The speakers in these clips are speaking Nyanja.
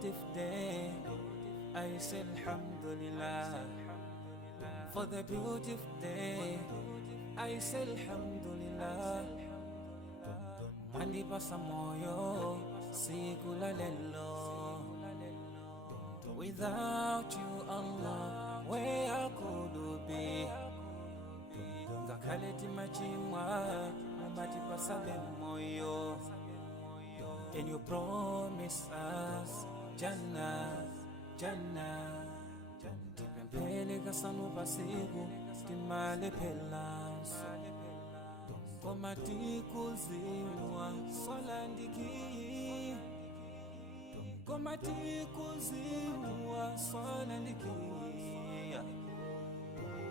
beautiful day, I say Alhamdulillah. For the beautiful day, I say Alhamdulillah. Mandipasa moyo siku la lelo. Without you, Allah, where could be? Ngakaleti machimwa, mbatipasa moyo. And you promise us Jannah, Jannah. Tipempeleka sanu pasiku timale pelanso. Koma tikuzimwa solandiki. Koma tikuzimwa solandiki.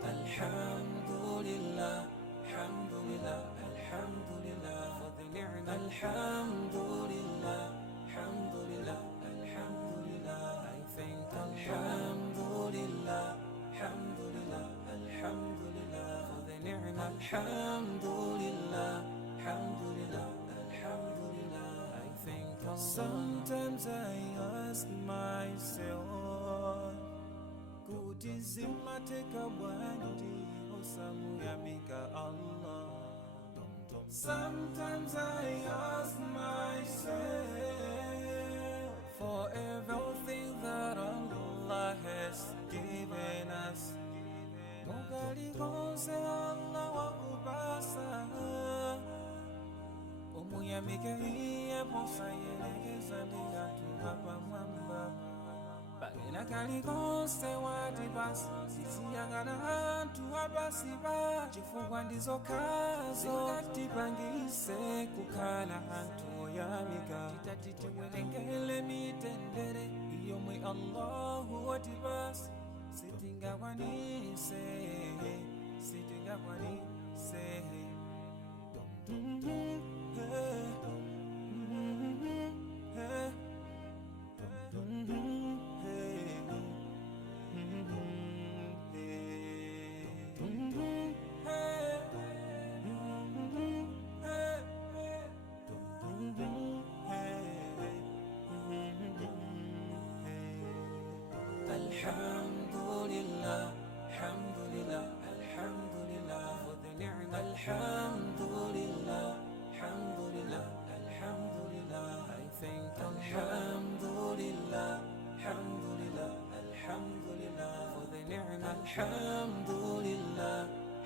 Alhamdulillah, alhamdulillah, alhamdulillah for the ni'mah. Alhamdulillah, alhamdulillah, alhamdulillah. I thank Alhamdulillah, alhamdulillah, alhamdulillah for the ni'mah. Alhamdulillah, alhamdulillah, alhamdulillah. I thank Allah. Sometimes I ask myself, kutizima teka bwandi osamu yamika Allah. Sometimes I ask myself, for everything that Allah has given us, mugali konse Allah wakupasa. Umuyamike hiye posa yelekeza ndiyatu hapa mwamba. Bagena kali konse watibasi, sisi yangana hantu abasiba. Chifungwa ndizo kazo, katipangise kukala hantu oyamika. Titatiti welengele mitendere, iyo mwe Allahu watibasi. Sitinga wanise, sitinga wanise. Alhamdulillah, alhamdulillah, alhamdulillah for the ni'mah. Alhamdulillah, alhamdulillah, alhamdulillah. I thank Alhamdulillah, alhamdulillah, alhamdulillah for the ni'mah. Alhamdulillah,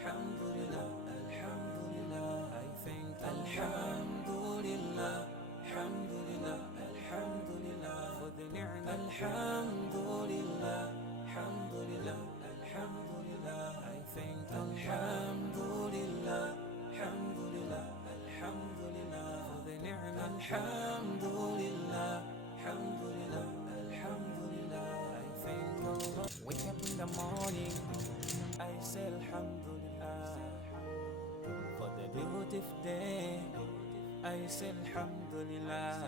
alhamdulillah, alhamdulillah. I thank Alhamdulillah, alhamdulillah, alhamdulillah for the ni'mah. Alhamdulillah, alhamdulillah, alhamdulillah. I thank Alhamdulillah, alhamdulillah, alhamdulillah for the ni'mah. Alhamdulillah, alhamdulillah, alhamdulillah. I thank Allah. Wake up in the morning, I say Alhamdulillah. For the beautiful day, I say Alhamdulillah.